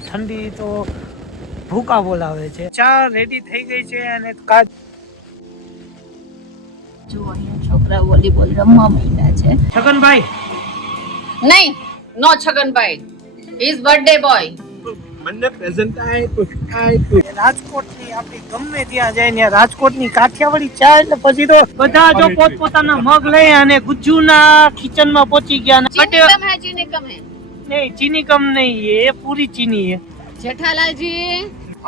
ઠંડી તો ભૂકા બોલાવે છે. ચા રેડી થઈ ગઈ છે અને કાચ જો અહીંયા છોકરા વોલીબોલ રમવા માંડ્યા છે. છગનભાઈ નહીં, નો છગનભાઈ, ઇઝ બર્થડે બોય. મને પ્રેઝન્ટ રાજકોટની આપણી ગમે ત્યાં જાય ને રાજકોટની કાઠિયાવાડી ચા એટલે પછી તો બધા જો પોતપોતાના મગ લઈ અને ગુજ્જુના કિચનમાં પહોંચી ગયા. चीनी कम है. नहीं चीनी कम नहीं है, ये पूरी चीनी है. जेठालाल जी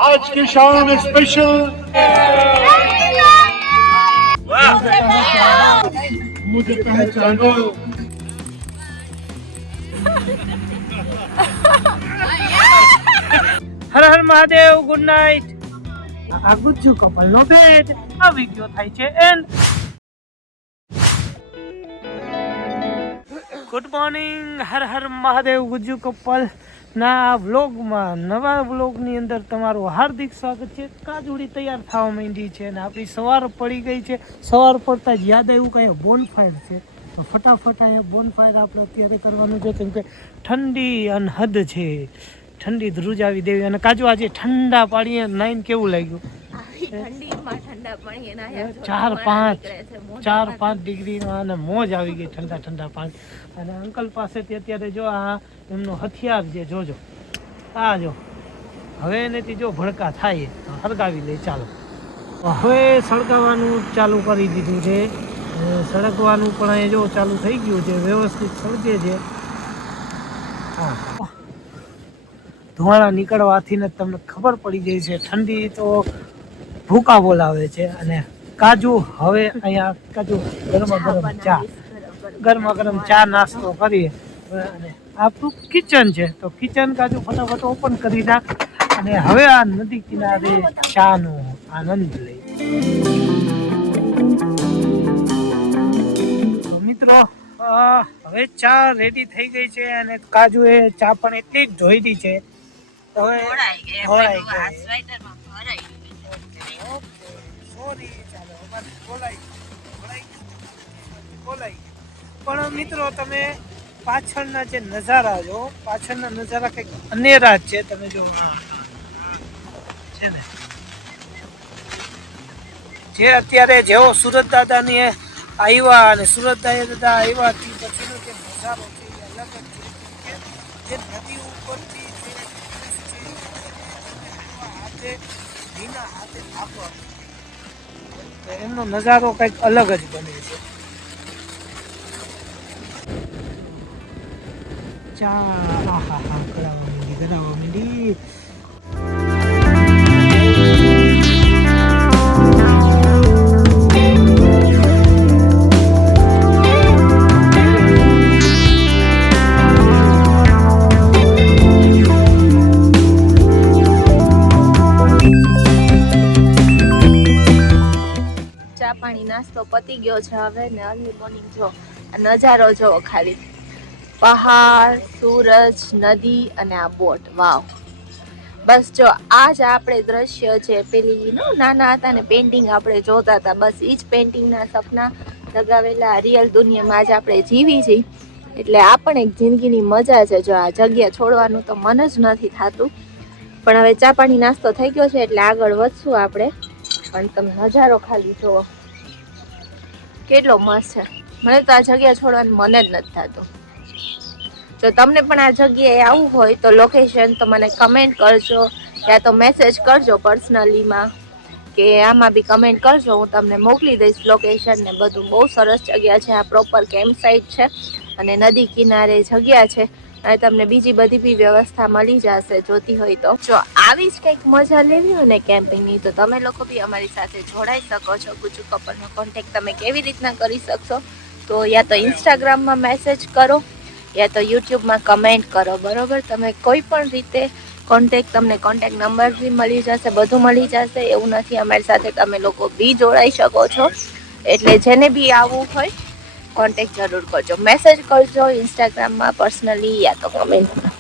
आज की शाम स्पेशल मुझे पहचानो. હર હર મહાદેવ, ગુડ નાઇટ. આ ગુજ્જુ કપલ નો બેડ આ વિડિયો થાય છે and good morning. Har Har Mahadev Gujju couple ના વ્લોગમાં, નવા વ્લોગની અંદર તમારું હાર્દિક સ્વાગત છે. કાજુડી તૈયાર થવા માંડી છે અને આપણી સવાર પડી ગઈ છે. સવાર પડતા જ યાદ આવ્યું કે અહીંયા બોનફાયર છે, તો ફટાફટ અહીંયા બોનફાયર આપણે અત્યારે કરવાનું છે કેમ કે ઠંડી અનહદ છે. ઠંડી ધ્રુજાવી દેવી. અને કાજુ આજે ઠંડા પાણીએ નાઈને કેવું લાગ્યું? 4-5 ડિગ્રીમાં અને મોજ આવી ગઈ ઠંડા ઠંડા પાણી. અને અંકલ પાસેથી અત્યારે જો આ એમનો હથિયાર છે, જોજો આ જો. હવે એનેથી જો ભડકા થાય તો સળગાવી લે. ચાલો હવે સળગાવવાનું ચાલુ કરી દીધું છે. સળગવાનું પણ અહીંયા જો ચાલુ થઈ ગયું છે, વ્યવસ્થિત સળગે છે. હા, ધુવાણા નીકળવાથી ને તમને ખબર પડી જાય છે ઠંડી તો ભૂકા બોલાવે છે. અને કાજુ હવે અહીંયા કાજુ ગરમા ગરમ ચા નાસ્તો કરીએ. અને આપણું કિચન છે તો કિચન કાજુ ફટાફટ ઓપન કરી નાખ અને હવે આ નદી કિનારે ચાનો આનંદ લઈ. મિત્રો હવે ચા રેડી થઈ ગઈ છે અને કાજુ એ ચા પણ એટલી જ ધોઈ છે. પણ મિત્રો તમે પાછળના જે નજારા જો, પાછળના નજારા કઈક અનેરા જ છે. તમે જો છે ને જે અત્યારે જેવો સુરત દાદાની આવ્યા અને સુરત દાદા આવ્યા પછીનો જે નજારો છે એ અલગ જ છે. જે નદી ઉપરથી એમનો નજારો કઈક અલગ જ બને છે. ચા કરાવવા માંડી. પાણી નાસ્તો પતી ગયો છે હવે ને અર્લી મોર્નિંગ જો નજારો જોવો, ખાલી પહાડ, સૂરજ, નદી અને આ બોટ. વાવ, બસ જો આ જ આપણે દ્રશ્ય છે પેલી નાના હતા ને પેન્ટિંગ આપણે જોતા હતા, બસ એ જ પેન્ટિંગના સપના લગાવેલા રિયલ દુનિયામાં આજ આપણે જીવી છીએ. એટલે આ પણ એક જિંદગીની મજા છે. જો આ જગ્યા છોડવાનું તો મન જ નથી થતું. પણ હવે ચા પાણી નાસ્તો થઈ ગયો છે એટલે આગળ વધશું આપણે. પણ તમે નજારો ખાલી જુઓ કેટલો મસ્ત છે. મને તો આ જગ્યા છોડવાનું મન જ નથી થતું. જો તમને પણ આ જગ્યાએ આવવું હોય તો લોકેશન તો મને કમેન્ટ કરજો યા તો મેસેજ કરજો પર્સનલીમાં, કે આમાં બી કમેન્ટ કરજો, હું તમને મોકલી દઈશ લોકેશન ને બધું. બહુ સરસ જગ્યા છે. આ પ્રોપર કેમ્પ સાઇટ છે અને નદી કિનારે જગ્યા છે. અને તમને બીજી બધી બી વ્યવસ્થા મળી જશે જોતી હોય તો. જો આવી જ કંઈક મજા લેવી હોય ને કેમ્પિંગની તો તમે લોકો બી અમારી સાથે જોડાઈ શકો છો. ગુજ્જુ કપલનો કોન્ટેક્ટ તમે કેવી રીતના કરી શકશો? તો યા તો ઇન્સ્ટાગ્રામમાં મેસેજ કરો યા તો યુટ્યુબમાં કમેન્ટ કરો. બરોબર, તમે કોઈ પણ રીતે કોન્ટેક્ટ, તમને કોન્ટેક્ટ નંબર બી મળી જશે, બધું મળી જશે. એવું નથી, અમારી સાથે તમે લોકો બી જોડાઈ શકો છો. એટલે જેને બી આવવું હોય કોન્ટેક્ટ જરૂર કરજો, મેસેજ કરજો ઇન્સ્ટાગ્રામમાં પર્સનલી યા તો કમેન્ટમાં.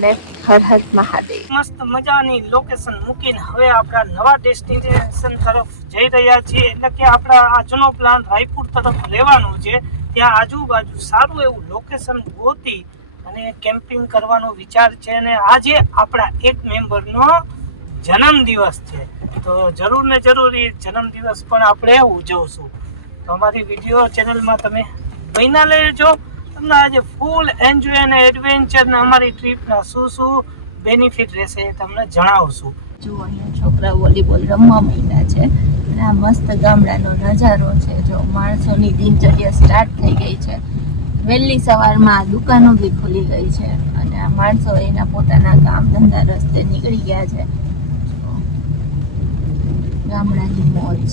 ને હર હર મહાદેવ. મસ્ત મજાની લોકેશન મૂકીને હવે આપણા નવા ડેસ્ટિનેશન તરફ જઈ રહ્યા છીએ. એટલે કે આપણા આજનો પ્લાન રાયપુર તરફ લેવાનો છે. ત્યાં આજુબાજુ સારું એવું લોકેશન ગોતી અને કેમ્પિંગ કરવાનો વિચાર છે અને આજે આપણા એક મેમ્બરનો જન્મદિવસ છે, તો જરૂર ને જરૂર એ જન્મદિવસ પણ આપણે ઉજવશું. તો અમારી વિડીયો ચેનલમાં તમે બન્યા લેજો. તમને આજે ફૂલ એન્જોય અને એડવેન્ચર ને અમારી ટ્રીપના શું બેનિફિટ રહેશે એ તમને જણાવશું. જો અહીંયા છોકરા વોલીબોલ રમવા માંડ્યા છે અને આ મસ્ત ગામડાનો નજારો છે. જો માણસોની દિનચર્યા સ્ટાર્ટ થઈ ગઈ છે. વહેલી સવારમાં દુકાનો બી ખુલી ગઈ છે અને આ માણસો એના પોતાના કામ ધંધા રસ્તે નીકળી ગયા છે. ગામડાની મોજ.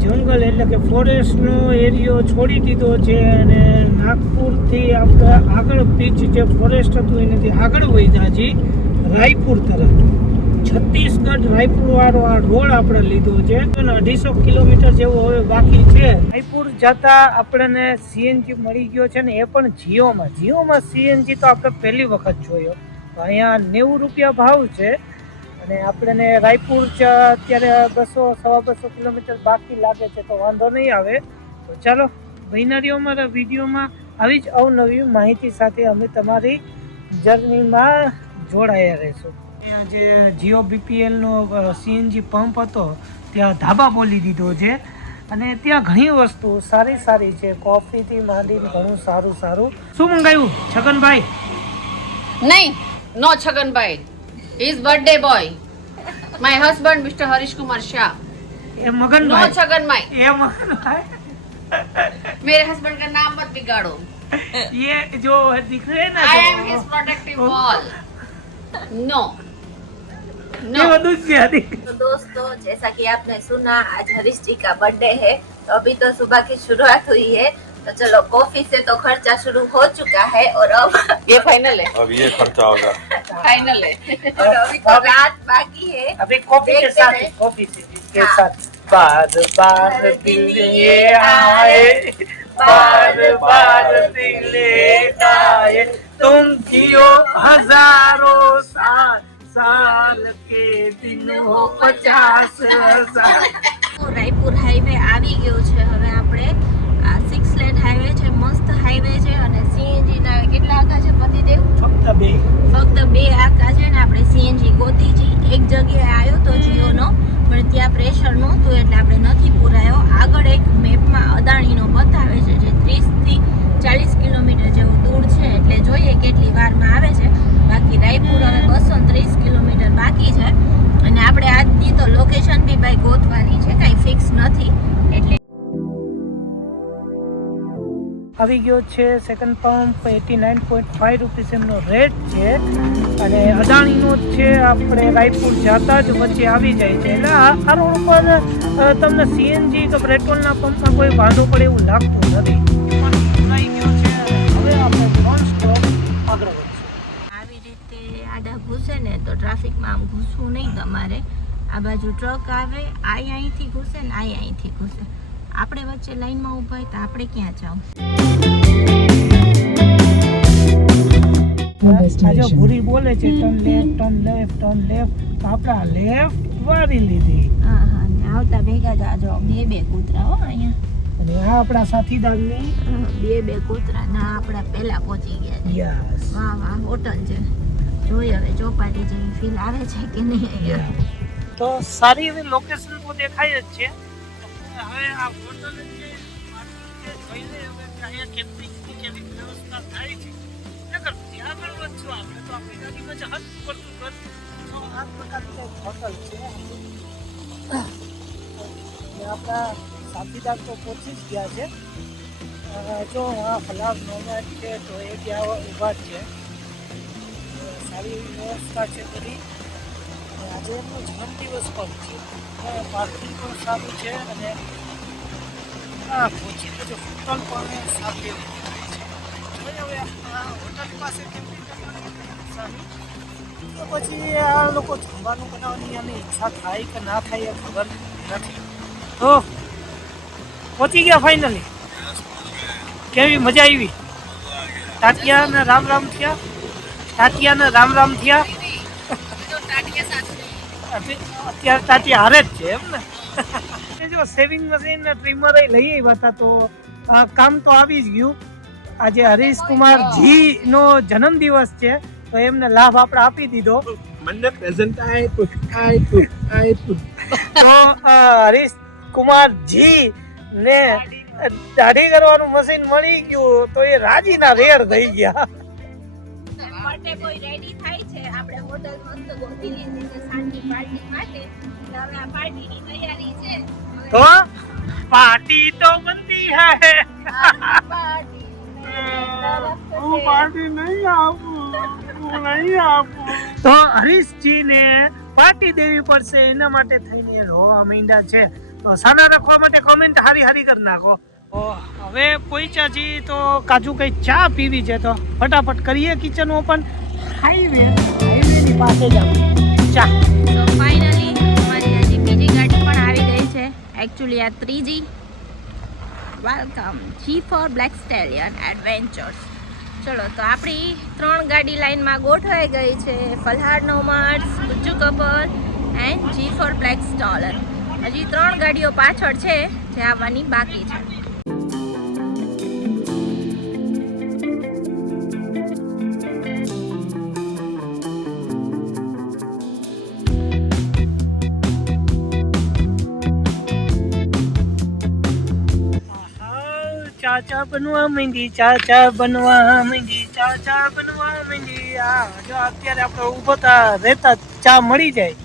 જંગલ એટલે કે ફોરેસ્ટનો એરિયો છોડી દીધો છે અને નાગપુરથી આપણે આગળ બીચ જે ફોરેસ્ટ હતું એનાથી આગળ વધ્યા છીએ રાયપુર તરફ. છત્તીસગઢ રાયપુર વાળો આ રોડ આપણે લીધો છે. 250 કિલોમીટર જેવો હવે બાકી છે. રાયપુર જતા આપણને સીએનજી મળી ગયો છે ને એ પણ જીઓમાં સીએનજી તો આપણે પહેલી વખત જોયો. અહીંયા 90 રૂપિયા ભાવ છે અને આપણને રાયપુર અત્યારે 200-250 કિલોમીટર બાકી લાગે છે, તો વાંધો નહીં આવે. તો ચાલો બહેનારીઓ અમારા વિડીયોમાં આવી જ અવનવી માહિતી સાથે અમે તમારી જર્નીમાં જોડાયા રહીશું. ત્યાં જે જીઓ બીપીએલનો સીએનજી પંપ હતો ત્યાં ધાબા બોલી દીધો છે અને ત્યાં ઘણી વસ્તુ સારી છે. કોફીથી માંડીને ઘણું સારું. શું મંગાવ્યું છગનભાઈ? નહીં, નો Chhaganbhai. His birthday boy, my husband, Mr. Harish Kumar Shah. A Maganbhai. No Chhaganbhai. એ मगनभाई. मेरे husband का नाम मत बिगाड़ो. ये जो दिख रहे हैं ना, I am his protective wall. No. ये वो दूसरी आदि. तो दोस्तों, जैसा कि आपने सुना, आज हरीश जी का बर्थडे है. तो अभी तो सुबह की शुरुआत हुई है, तो चलो कॉफी से तो खर्चा शुरू हो चुका है और अब ये फाइनल है. अब ये खर्चा होगा. फाइनल है. और अभी तो रात बाकी है. अभी कॉफी के देखते साथ हैं. कॉफी से के हाँ. साथ बार दिल ये आए, बार दिल ये आए, तुम जियो हजारों साल के दिन हो 50,000. રાયપુર હાઈવે આવી ગયો છે. હવે આપણે આ 6 લેન હાઈવે છે, મસ્ત હાઈવે છે અને સીએનજી ના કેટલા આકા છે પતિદેવ? ફક્ત 2 આકા છે ને આપણે સીએનજી ગોતી છે. એક જગ્યાએ આવ્યો તો જીઓનો, પણ ત્યાં પ્રેશર નહોતું એટલે આપણે નથી પુરાયો. આગળ એક મેપમાં અદાણીનો બતાવે છે જે 30 થી 40 કિલોમીટર જેવું દૂર છે, એટલે જોઈએ કેટલી વારમાં આવે છે. બાકી રાયપુર હવે 230 કિલોમીટર બાકી છે અને આપણે આજની તો લોકેશન બી ભાઈ ગોતવાની છે, કાંઈ ફિક્સ નથી. એટલે આવી ગયો છે સેકન્ડ પંપ. 89.5 રૂપીસ એમનો રેટ છે અને અદાણીનો જ છે. આપણે રાયપુર જતા જ વચ્ચે આવી જાય છે એટલે આ રોડ પર તમને સીએનજી કે પેટ્રોલના પંપમાં કોઈ વાંધો પડે એવું લાગતું નથી. પણ ભરાઈ ગયો છે. હવે આપણે નોન સ્ટોપ આગળ વધશું. આવી રીતે આડા ઘૂસે ને તો ટ્રાફિકમાં આમ ઘૂસવું નહીં તમારે. આ બાજુ ટ્રક આવે, અહીંથી ઘૂસે ને અહીંથી ઘૂસે. આપણે વચ્ચે લાઈનમાં ઊભા હોય તો આપણે ક્યાં જાવ? આજે ભૂરી બોલે છે ટર્ન લેફ્ટ. તો આપણે લેફ્ટ વાળી લીધી હા ને આવતા ભેગા જ આ જો બે કૂતરા હો અહીંયા. અને આ આપણા સાથીદારની બે કૂતરા ના આપણા પહેલા પહોંચી ગયા છે. યસ. વાહ હોટલ છે. જોઈ હવે ચોપાટી જેવી ફીલ આવે છે કે નહીં અહીંયા. તો સારી એવી લોકેશન તો દેખાય જ છે. હવે આ હોટલ જે જોઈ લે હવે કે અહીંયા કેમ્પિંગની કેવી વ્યવસ્થા થાય છે. નકર ત્યાં આગળ વધશું આપણે તો આપણી ગાડીમાં જ હદ પડતું ઘર. તો આ પ્રકારની એક હોટલ છે. આપણા સાથીદાર તો પહોંચી જ ગયા છે. જો આ ફલાર નોમેટ છે તો એ ત્યાં ઊભા જ છે. સારી એવી વ્યવસ્થા છે બધી. આજે એમનો જન્મદિવસ પણ છે. પાર્કિંગ પણ સારું છે અને પહોંચી તો હોટલ પણ સારી એવી દેખાય છે. જોઈએ હવે આ હોટલ પાસે કેમ્પિંગ કરવાની સારી. તો પછી આ લોકો જમવાનું બનાવવાની અને ઈચ્છા થાય કે ના થાય એ ખબર નથી. તો પહોંચી ગયા ફાઇનલી. કેવી મજા આવી? ટાટિયાને રામ રામ થયા. અત્યારે તાતી હારે જ છે એમ ને જો સેવિંગ મશીન ને ટ્રીમર લઈ આવ્યા હતા તો આ કામ તો આવી જ ગયું. આજે હરીશ કુમાર જી નો જન્મદિવસ છે તો એમને લાભ આપણે આપી દીધો. મને પ્રેઝન્ટ આપ્યું તો હરીશ કુમાર જી ને દાઢી કરવાનું મશીન મળી ગયું તો એ રાજીના રેડ થઈ ગયા. બર્થડે બોય રેડી થાય છે. આપણે હોટલ મસ્ત ગોતી લીધી છે સાંજની પાર્ટી માટે. એટલે હવે આ પાર્ટીની તૈયારી છે. તો પાર્ટી તો બનતી હૈ. પાર્ટી હું પાર્ટી નહીં આપું, હું નહીં આપું. તો હરીશજી ને પાર્ટી દેવી પડશે એના માટે થઈને રોવા માંડ્યા છે. તો સારા રાખવા માટે કોમેન્ટ હારી હારી કરી નાખો. હવે પહોંચ્યા છીએ તો કાજુ કઈ ચા પીવી છે તો ફટાફટ કરીએ કિચન ઓપન. હાઈવેની પાસે જ આપી ચા. તો ફાઇનલી અમારી હજી બીજી ગાડી પણ આવી ગઈ છે. એકચ્યુઅલી આ ત્રીજી. Welcome G for black stallion adventures. ચલો તો આપણી 3 ગાડી લાઈનમાં ગોઠવાઈ ગઈ છે. ફલહાર નોમાર્સ, Gujju couple and G for black stallion. હજી 3 ગાડીઓ પાછળ છે જે આવવાની બાકી છે. ચાચા બનવા માંડી, ચાચા બનવા માંડી, ચાચા બનવા માંડી. આ જો અત્યારે આપણે ઊભો રહેતા ચા મળી જાય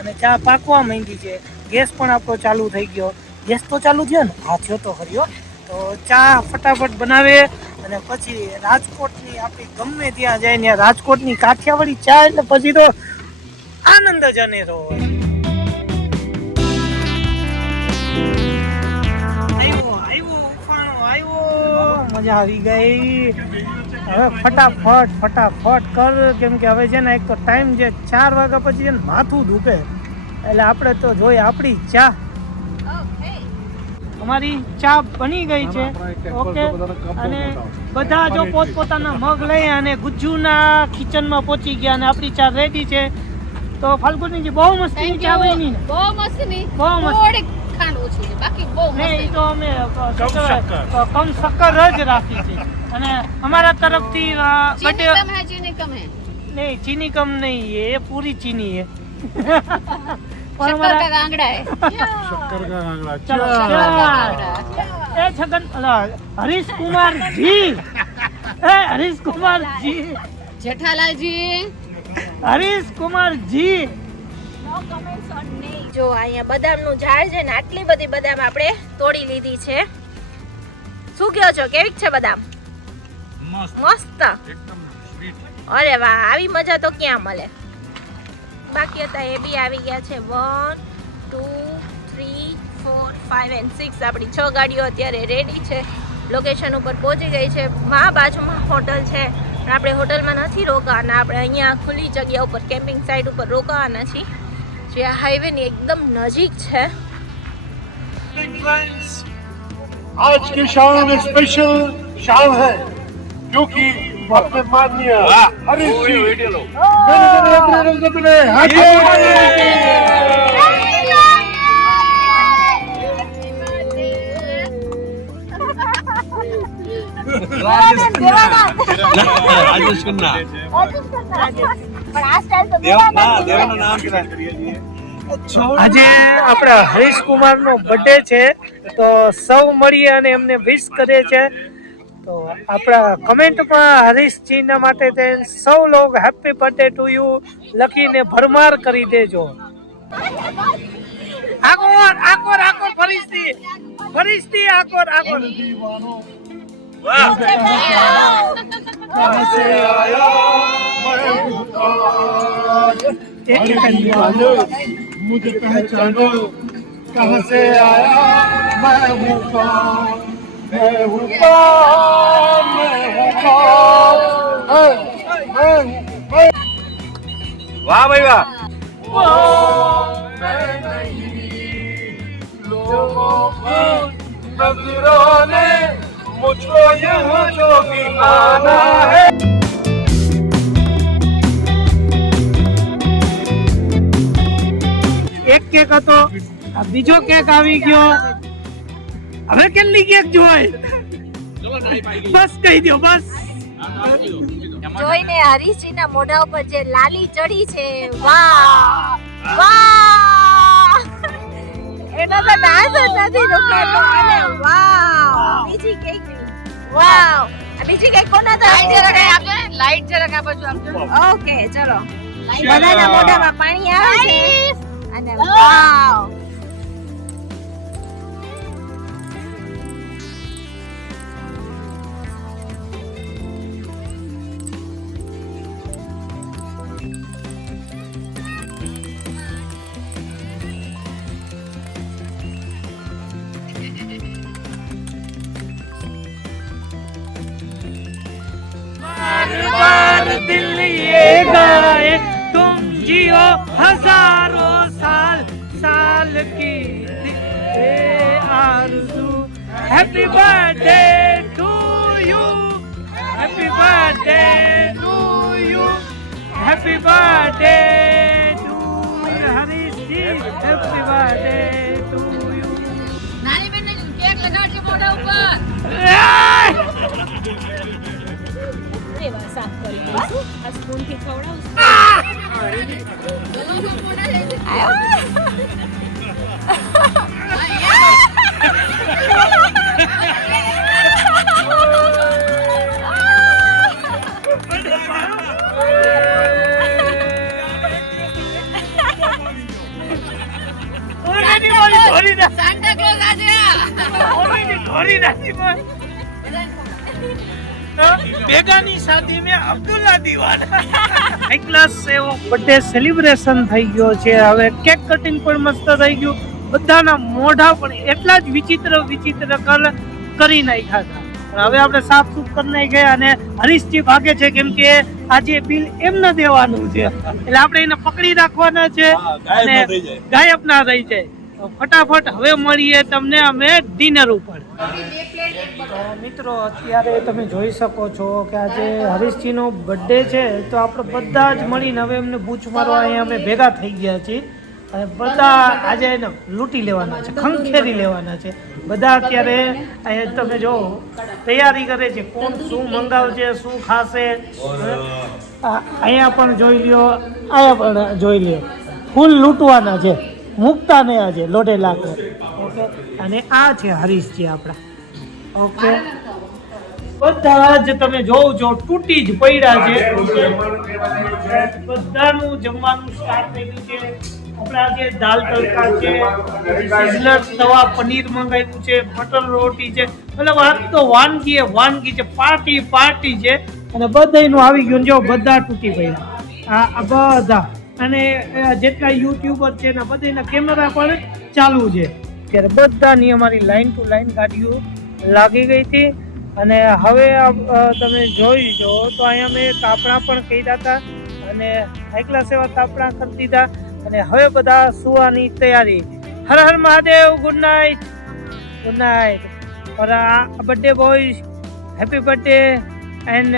અને ચા પાકવા માંડી છે. ગેસ પણ આપણો ચાલુ થઈ ગયો. ગેસ તો ચાલુ થયો ને, હા થયો તો ખરી. તો ચા ફટાફટ બનાવે અને પછી રાજકોટની આપણી ગમે ત્યાં જાય ને રાજકોટની કાઠિયાવાડી ચા એટલે પછી તો આનંદ જ અનેરો હોય. મજા આવી ગઈ. હવે ફટાફટ કર કેમ કે હવે છે ને એક તો ટાઈમ જે 4 વાગ્યા પછી છે ને માથું દુખે એટલે આપણે તો જોઈએ આપણી ચા. અમારી ચા બની ગઈ છે. ઓકે અને બધા જો પોતપોતાના મગ લઈ અને ગુજ્જુના કિચનમાં પહોંચી ગયા અને આપણી ચા રેડી છે. તો ફાલ્ગુનીજી બહુ મસ્તી ચા બની ને બહુ મસ્ત નહીં, બહુ મસ્ત. થોડીક ખાંડ ઓછી છે, બાકી બહુ મસ્ત. નહીં, એ તો અમે કમ શક્કર જ રાખી છે અને અમારા તરફથી ચીની કમ હે, ચીની કમ હે. नहीं चीनी कम नहीं है, ये पूरी चीनी है. शक्कर का कांगड़ा है. शक्कर का कांगड़ा. चलो ए छगन हरीश कुमार जी, हरीश कुमार जी, जेठालाल जी, હરીશ કુમાર જી. જો અહીંયા બદામનું ઝાડ છે ને, આટલી બધી બદામ આપણે તોડી લીધી છે. શું કહો છો, કેવી છે બદામ? મસ્ત. અરે વાહ, આવી મજા તો ક્યાં મળે. બાકી હતા એ બી આવી ગયા છે. 1 2 3 4 5 and 6 આપણી 6 ગાડીઓ અત્યારે રેડી છે. લોકેશન ઉપર પહોંચી ગઈ છે. બાજુમાં હોટલ છે, આપણે હોટલમાં નથી રોકાવાના, આપણે અહીંયા ખુલ્લી જગ્યા ઉપર કેમ્પિંગ સાઇટ ઉપર રોકાવાના છીએ, જે હાઈવેની એકદમ નજીક છે. आज की शाम स्पेशल शाम है क्योंकि अपने माननीय हरीश जी राजेश खन्ना देवना नाम આજે આપણા હરીશ કુમાર નો બર્થડે છે, તો સૌ મળીએ અને એમને વિશ કરે છે. તો આપણા કમેન્ટમાં હરીશજી ના માટે સૌ log happy birthday to you લખીને ભરમાર કરી દેજો. આગોર આગોર આગોર ફરીસ્તી ફરીસ્તી આગોર આગોર. कहाँ से आया मुझे पहचानो, कहाँ से आया मैं हूँ कौन, मैं हूँ कौन, मैं हूँ कौन, वाह भाई वाह. मैं नहीं लोगों की नजरों ने मुझको यहाँ जो भी माना है. એક કેક હતો, આ બીજો કેક આવી ગયો. હવે કેટલી કેક જોઈ? બસ કહી દો બસ. જોઈને હરીશજીના મોઢા ઉપર જે લાલી ચડી છે, વાહ વાહ, એનો તો ડાન્સ જ નથી રોકાતો. અને વાહ, બીજી કેક, વાહ, બીજી કેક કોના તો લાઈટ જરાક આ બાજુ આપજો. ઓકે, ચલો. બધાના મોઢામાં પાણી આવે છે અને વાવ, बार दिल ये गाए तुम जियो हजारों साल, साल की आरज़ू. Happy birthday to you, happy birthday to you, happy birthday to Harish ji, happy birthday to you. નાની બેનને કેક લગાડજો મોઢા ઉપર. સાન્ટા ક્લોઝ बेगानी शादी में अब्दुल्ला दीवाना. હાઈ ક્લાસ એવો બર્થડે સેલિબ્રેશન થઈ ગયો છે. હવે કેક કટિંગ પણ મસ્ત થઈ ગયું. બધાના મોઢા પણ એટલા જ વિચિત્ર કરી નાખ્યા હતા. હવે આપણે સાફ સૂફ કરી નાખ્યા અને હરીશજી ભાગે છે કેમ કે આજે બિલ એમને દેવાનું છે એટલે આપણે એને પકડી રાખવાના છે અને ગાયબ ના રહી જાય. તો ફટાફટ હવે મળીએ તમને અમે ડિનર ઉપર. મિત્રો અત્યારે તમે જોઈ શકો છો કે આજે હરીશજીનો બર્થડે છે તો આપણે બધા જ મળીને હવે એમને બૂચ મારવા અહીંયા અમે ભેગા થઈ ગયા છીએ અને બધા આજે એને લૂંટી લેવાના છે, ખંખેરી લેવાના છે. બધા અત્યારે અહીંયા તમે જો તૈયારી કરે છે, કોણ શું મંગાવશે, શું ખાશે. અહીંયા પણ જોઈ લ્યો, અહીંયા પણ જોઈ લ્યો, ફૂલ લૂંટવાના છે, મૂકતા નહીં આજે લોઢે લાગે. ઓકે, અને આ છે હરીશજી આપણા. ઓકે, બધા જ તમે જોવ છો તૂટી જ પડ્યા છે. બધાનું જમવાનું સ્ટાર્ટ થઈ ગયું છે. આપણા જે દાલ તડકા છે, સિઝલર તવા પનીર મંગાવ્યું છે, બટર રોટી છે, મતલબ આ તો વાનગી છે, પાર્ટી છે. અને બધાનું આવી ગયું જો બધા તૂટી પડ્યા આ બધા. અને જેટલા યુટ્યુબર છે ને બધાના કેમેરા પણ ચાલુ છે. ત્યારે બધાની અમારી લાઈન ટુ લાઈન ગાડીઓ લાગી ગઈ હતી. અને હવે તમે જોઈ જો તો અહીંયા મેં તાપણા પણ કર્યા હતા અને હાઈ ક્લાસ એવા તાપણા કરી દીધા અને હવે બધા સુવાની તૈયારી. Har Har Mahadev. Good night, good night. और birthday boys happy birthday and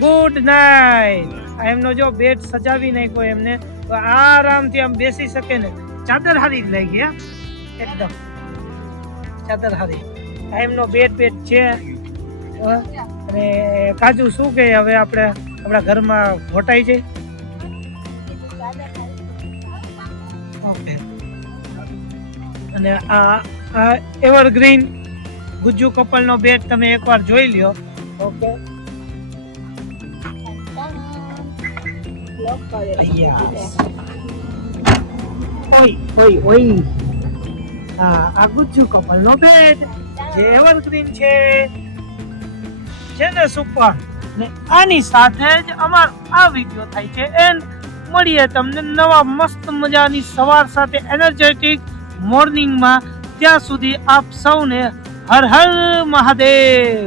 good night. એમનો જો બેડ સજાવી નાખ્યો એમને તો આરામથી આમ બેસી શકે ને. ચાદર હારી જ લાગી, એકદમ ચાદર હારી. એમનો બેડ છે. અને કાજુ શું કે હવે આપણે આપણા ઘરમાં ઘોટાઈ જાય. ઓકે, અને આ એવરગ્રીન ગુજ્જુ કપલનો બેડ તમે એકવાર જોઈ લ્યો. ઓકે, ઓય આ ગુજ્જુ કપલનો બેડ જે એવરગ્રીન છે ને સુપર. ને આની સાથે જ અમારો આ વિડીયો થાય છે એન્ડ મળીએ તમને નવા મસ્ત મજાની સવાર સાથે એનર્જેટિક મોર્નિંગમાં. ત્યાં સુધી આપ સૌને હર હર મહાદેવ.